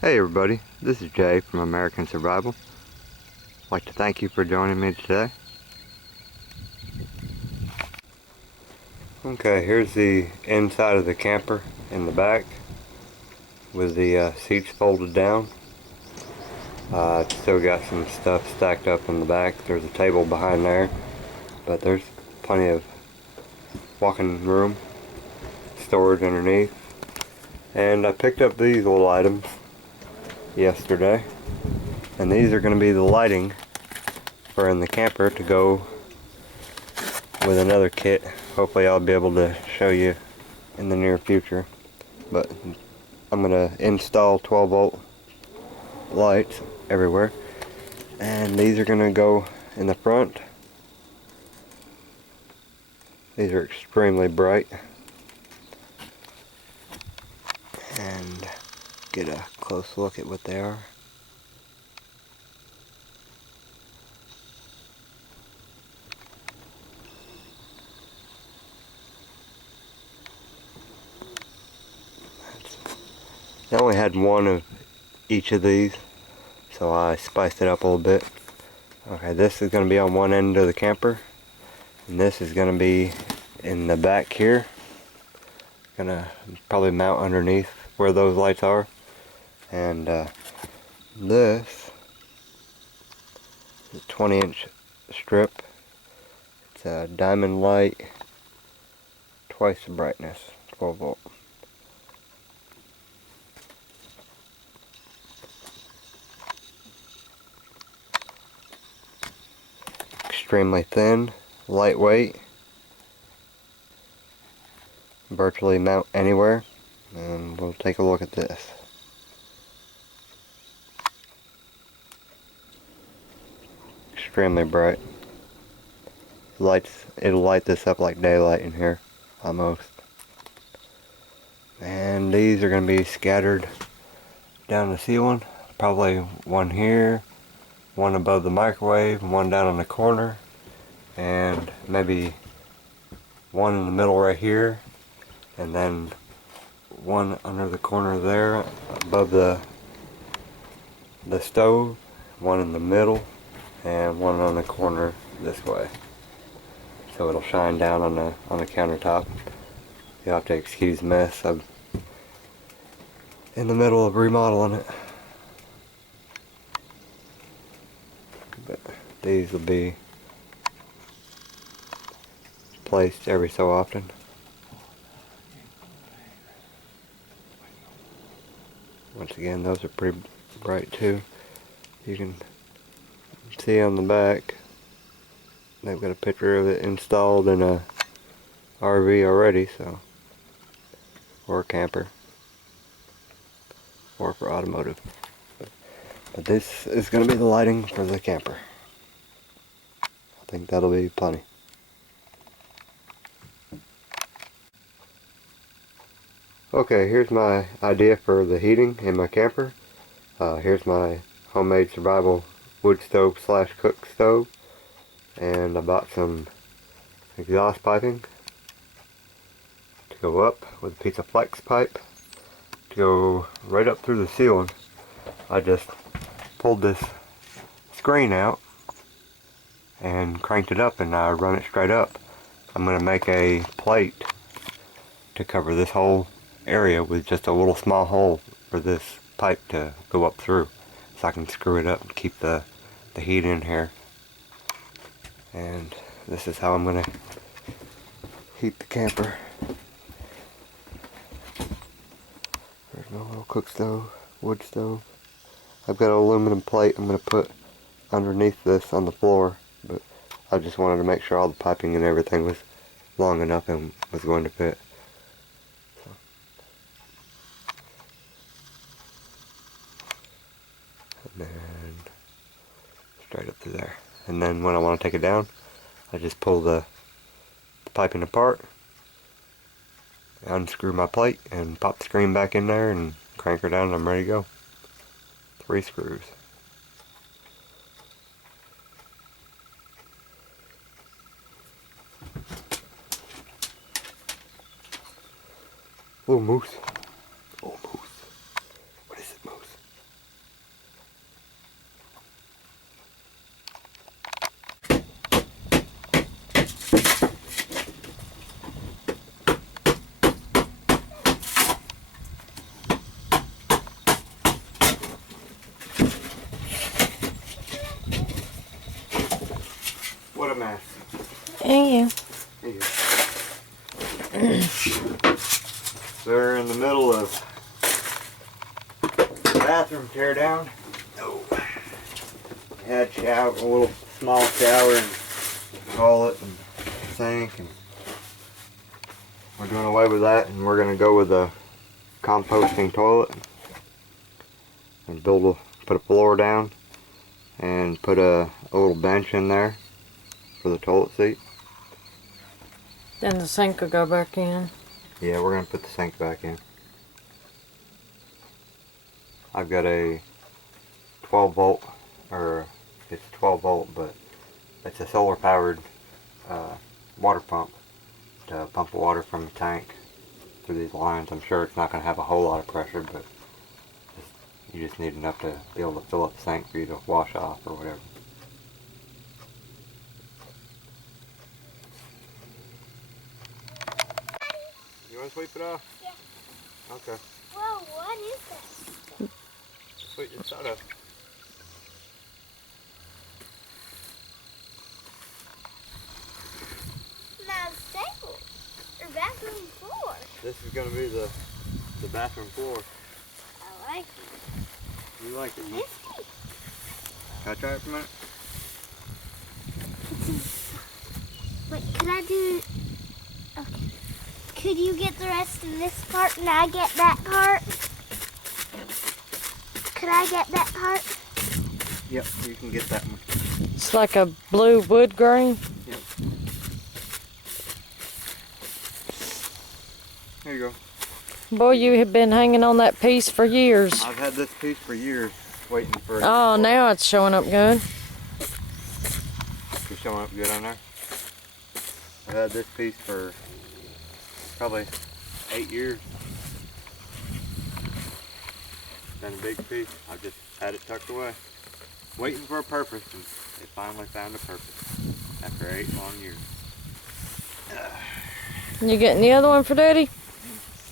Hey everybody, this is Jay from American Survival. I'd like to thank you for joining me today. Okay, here's the inside of the camper in the back with the seats folded down. It's still got some stuff stacked up in the back. There's a table behind there, but there's plenty of walking room, storage underneath. And I picked up these little items yesterday, and these are going to be the lighting for in the camper to go with another kit. Hopefully I'll be able to show you in the near future, but I'm going to install 12 volt lights everywhere, and these are going to go in the front. These are extremely bright, and get a close look at what they are. I only had one of each of these, so I spiced it up a little bit. Okay, this is going to be on one end of the camper, and this is going to be in the back here. Gonna probably mount underneath where those lights are. And this is a 20-inch strip. It's a diamond light, twice the brightness, 12 volt. Extremely thin, lightweight, virtually mount anywhere. And we'll take a look at this. Extremely bright. It'll light this up like daylight in here, almost. And these are going to be scattered down the ceiling. Probably one here, one above the microwave, one down in the corner, and maybe one in the middle right here, and then one under the corner there above the stove, one in the middle, and one on the corner this way. So it'll shine down on the countertop. You'll have to excuse the mess. I'm in the middle of remodeling it. But these will be placed every so often. Once again, those are pretty bright too. You can see on the back, they've got a picture of it installed in a RV already, so, or a camper, or for automotive. But this is going to be the lighting for the camper. I think that'll be plenty. Okay, here's my idea for the heating in my camper. Here's my homemade survival wood stove slash cook stove, and I bought some exhaust piping to go up with a piece of flex pipe to go right up through the ceiling. I just pulled this screen out and cranked it up, and I run it straight up. I'm going to make a plate to cover this whole area with just a little small hole for this pipe to go up through, so I can screw it up and keep the heat in here. And this is how I'm going to heat the camper. There's my little cook stove, wood stove. I've got an aluminum plate I'm going to put underneath this on the floor, but I just wanted to make sure all the piping and everything was long enough and was going to fit. So. And then straight up through there. And then when I want to take it down, I just pull the piping apart, unscrew my plate, and pop the screen back in there and crank her down, and I'm ready to go. 3 screws. Oh, moose. Oh, moose. What is it, moose? mess. And you. There you go. We're in the middle of bathroom tear down. Oh. We had a little small shower and toilet and sink, and we're doing away with that, and we're gonna go with a composting toilet and put a floor down and put a little bench in there for the toilet seat. Then the sink will go back in. Yeah, we're gonna put the sink back in. I've got a 12 volt, or it's 12 volt, but it's a solar powered water pump to pump water from the tank through these lines. I'm sure it's not going to have a whole lot of pressure, but you just need enough to be able to fill up the sink for you to wash off or whatever. You want to sweep it off? Yeah. Okay. Whoa, what is this? Sweep your soda. My table, or bathroom floor. This is going to be the bathroom floor. I like it. You like it, huh? Nifty. Can I try it for a minute? Wait, could I do... Okay. Could you get the rest of this part and I get that part? Could I get that part? Yep, you can get that one. It's like a blue wood grain. Yep. There you go. Boy, you have been hanging on that piece for years. I've had this piece for years, waiting for it. Oh, now it's showing up good. It's showing up good on there. I've had this piece for probably 8 years. Been a big piece. I've just had it tucked away, waiting for a purpose, and it finally found a purpose after 8 long years. You getting the other one for Daddy?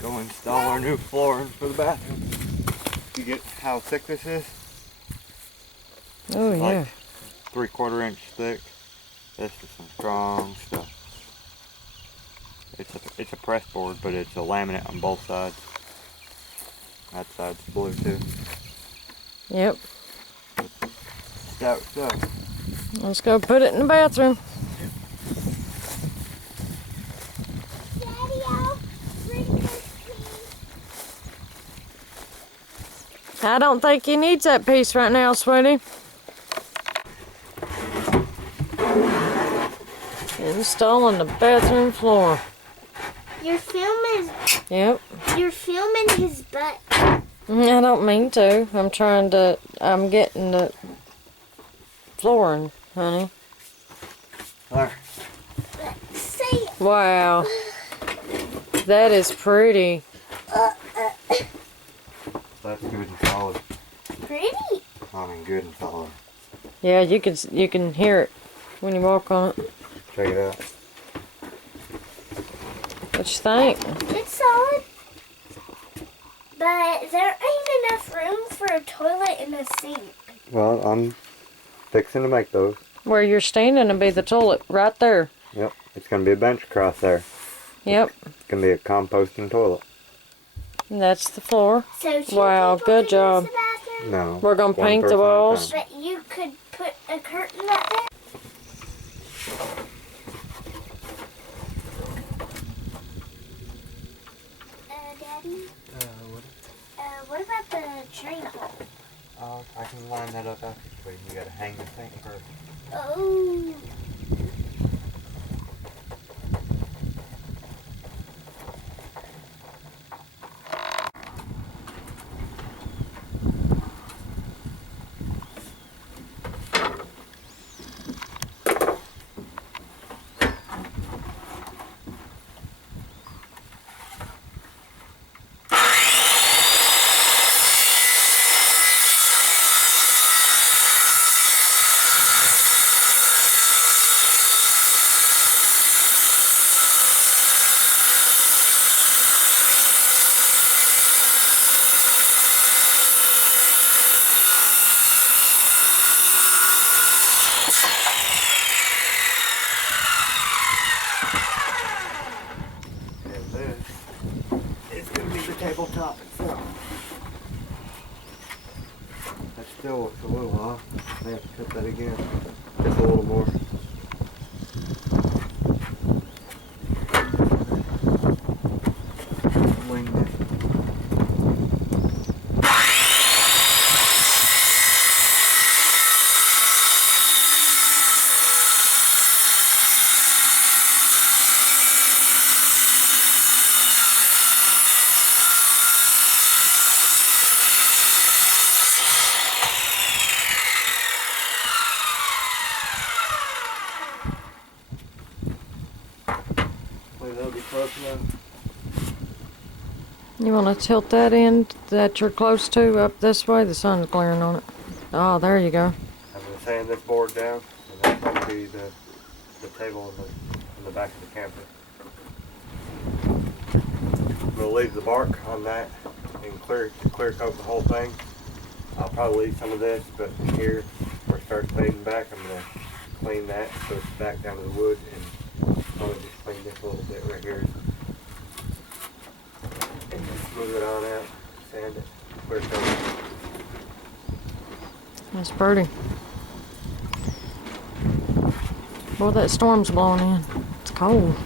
Go install our new flooring for the bathroom. You get how thick this is? Oh, It's yeah. like 3/4 inch thick. This is some strong stuff. It's a press board, but it's a laminate on both sides. That side's blue too. Yep. Stout stuff. Let's go put it in the bathroom. Daddy, I'll bring this piece. I don't think he needs that piece right now, sweetie. Installing the bathroom floor. You're filming. Yep. You're filming his butt. I don't mean to. I'm getting the flooring, honey. There. Let's see. Wow. That is pretty. That's good and solid. Pretty. I mean, good and solid. Yeah, you can hear it when you walk on it. Check it out. What you think? It's solid. But there ain't enough room for a toilet and a sink. Well, I'm fixing to make those. Where you're standing will be the toilet, right there. Yep. It's going to be a bench across there. Yep. It's going to be a composting toilet. And that's the floor. So two Wow, people good can job. use the bathroom? No. We're gonna one paint the person at a walls. time. But you could put a curtain right there? Daddy? What about the drain hole? I can line that up after, but you got to hang the sink first. Oh. top itself. That still looks a little off. I may have to cut that again. Just a little more. Wing it. That'll be close enough. You want to tilt that end that you're close to up this way? The sun's glaring on it. Oh, there you go. I'm going to sand this board down, and that's going to be the table in the back of the camper. I'm going to leave the bark on that and clear coat the whole thing. I'll probably leave some of this, but here where it starts fading back, I'm going to clean that so it's back down to the wood, and I'll just clean this a little bit right here. And just smooth it on out, sand it, clear coat it. That's pretty. Boy, that storm's blowing in. It's cold.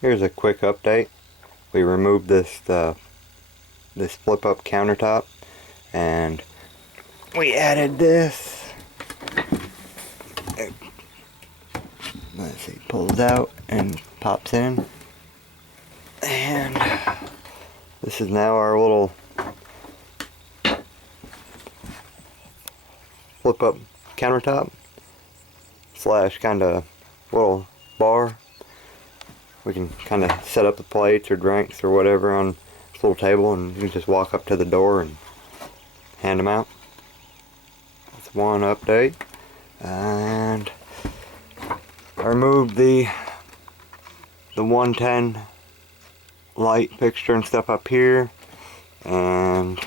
Here's a quick update. We removed this flip up countertop, and we added this. Let's see, pulls out and pops in, and this is now our little flip up countertop slash kind of little bar. We can kind of set up the plates or drinks or whatever on this little table, and you can just walk up to the door and hand them out. That's one update. And I removed the 110 light fixture and stuff up here, and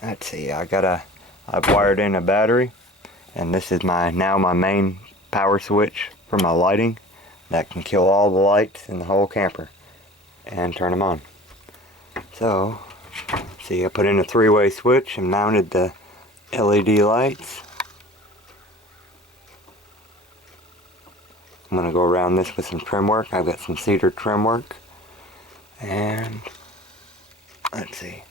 let's see, I've wired in a battery, and this is my main power switch for my lighting that can kill all the lights in the whole camper and turn them on. So, see, I put in a 3-way switch and mounted the LED lights. I'm going to go around this with some trim work. I've got some cedar trim work. And, let's see.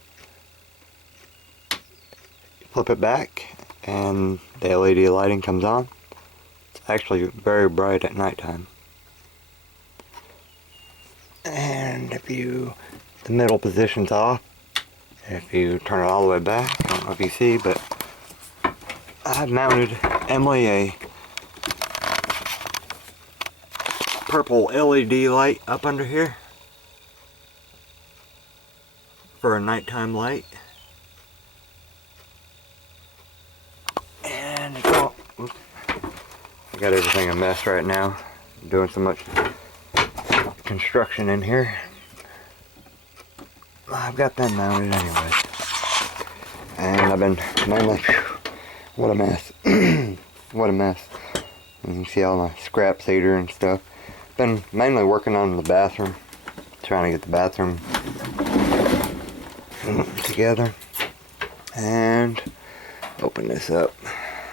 Flip it back and the LED lighting comes on. It's actually very bright at nighttime. And the middle position's off. If you turn it all the way back, I don't know if you see, but I've mounted Emily a purple LED light up under here for a nighttime light. And it's all, oops, I got everything a mess right now. I'm doing so much construction in here. I've got them mounted anyway. And I've been mainly, what a mess. What a mess. You can see all my scrap cedar and stuff. Been mainly working on the bathroom, trying to get the bathroom together and open this up.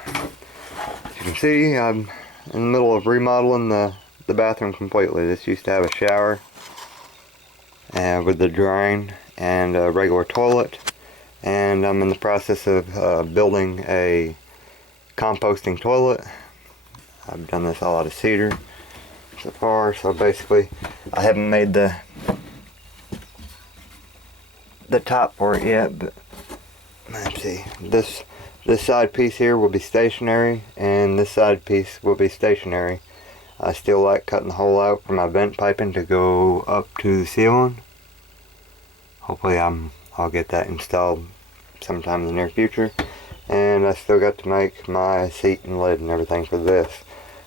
As you can see, I'm in the middle of remodeling the bathroom completely. This used to have a shower with the drain and a regular toilet, and I'm in the process of building a composting toilet. I've done this all out of cedar so far, so basically I haven't made the top for it yet, but let's see, this side piece here will be stationary and this side piece will be stationary. I still like cutting the hole out for my vent piping to go up to the ceiling. Hopefully I'll get that installed sometime in the near future. And I still got to make my seat and lid and everything for this.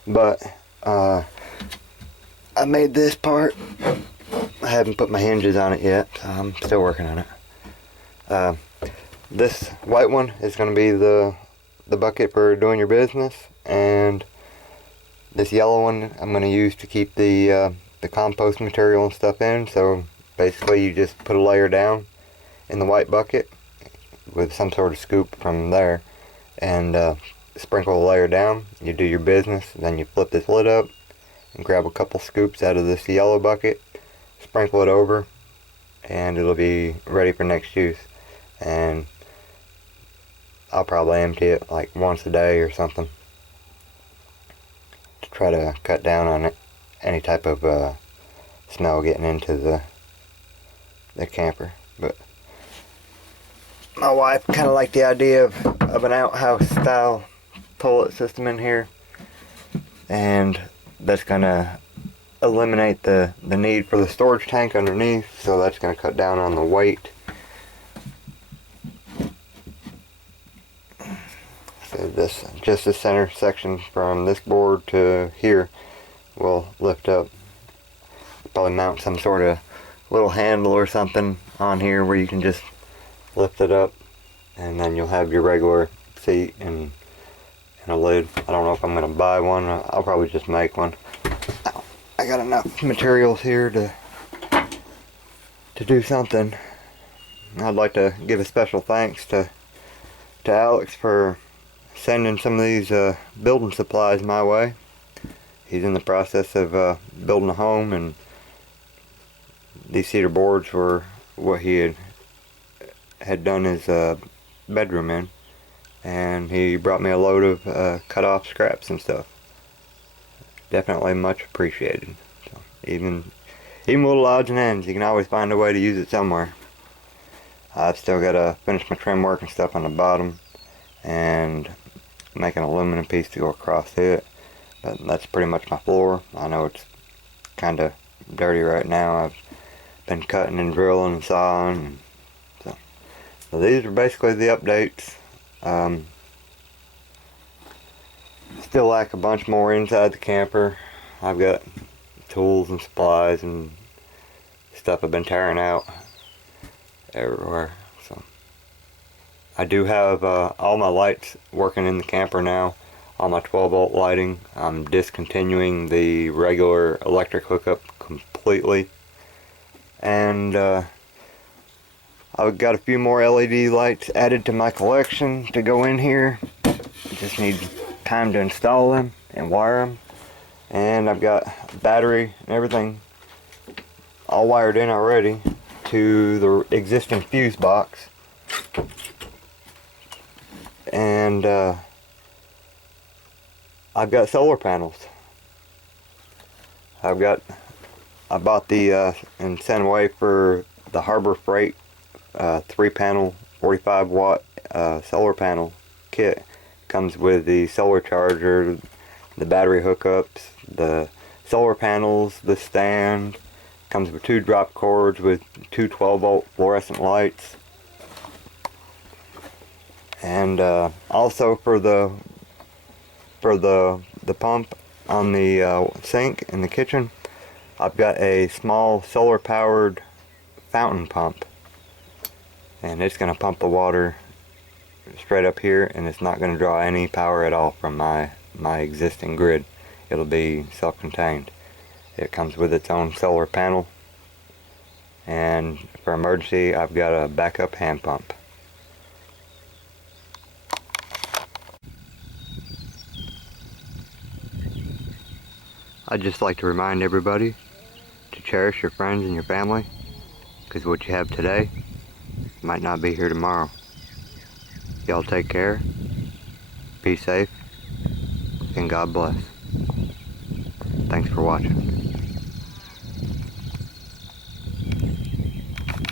But I made this part. I haven't put my hinges on it yet, so I'm still working on it. This white one is going to be the bucket for doing your business, and this yellow one I'm going to use to keep the compost material and stuff in. So basically you just put a layer down in the white bucket with some sort of scoop from there and sprinkle a layer down. You do your business, then you flip this lid up and grab a couple scoops out of this yellow bucket, sprinkle it over, and it'll be ready for next use. And I'll probably empty it like once a day or something to try to cut down on it, any type of smell getting into the camper. But my wife kind of liked the idea of an outhouse style toilet system in here, and that's gonna eliminate the need for the storage tank underneath, so that's gonna cut down on the weight. So just the center section from this board to here will lift up. Probably mount some sort of little handle or something on here where you can just lift it up, and then you'll have your regular seat and a lid. I don't know if I'm going to buy one. I'll probably just make one. I got enough materials here to do something. I'd like to give a special thanks to Alex for sending some of these building supplies my way. He's in the process of building a home, and these cedar boards were what he had done his bedroom in, and he brought me a load of cut off scraps and stuff. Definitely much appreciated. So even little odds and ends, you can always find a way to use it somewhere. I've still got to finish my trim work and stuff on the bottom, and make an aluminum piece to go across it. But that's pretty much my floor. I know it's kind of dirty right now. I've been cutting and drilling and sawing. And so these are basically the updates. Still lack a bunch more inside the camper. I've got tools and supplies and stuff I've been tearing out everywhere. So I do have all my lights working in the camper now. All my 12-volt lighting. I'm discontinuing the regular electric hookup completely. And I've got a few more LED lights added to my collection to go in here. Just need time to install them and wire them. And I've got battery and everything all wired in already to the existing fuse box. And I've got solar panels. I bought the and sent away for the Harbor Freight 3-panel 45 watt solar panel kit. Comes with the solar charger, the battery hookups, the solar panels, the stand. Comes with 2 drop cords with 2 12-volt fluorescent lights. And also for the pump on the sink in the kitchen, I've got a small solar powered fountain pump, and it's going to pump the water straight up here, and it's not going to draw any power at all from my existing grid. It'll be self-contained. It comes with its own solar panel, And for emergency, I've got a backup hand pump. I'd just like to remind everybody to cherish your friends and your family, because what you have today might not be here tomorrow. Y'all take care, be safe, and God bless. Thanks for watching.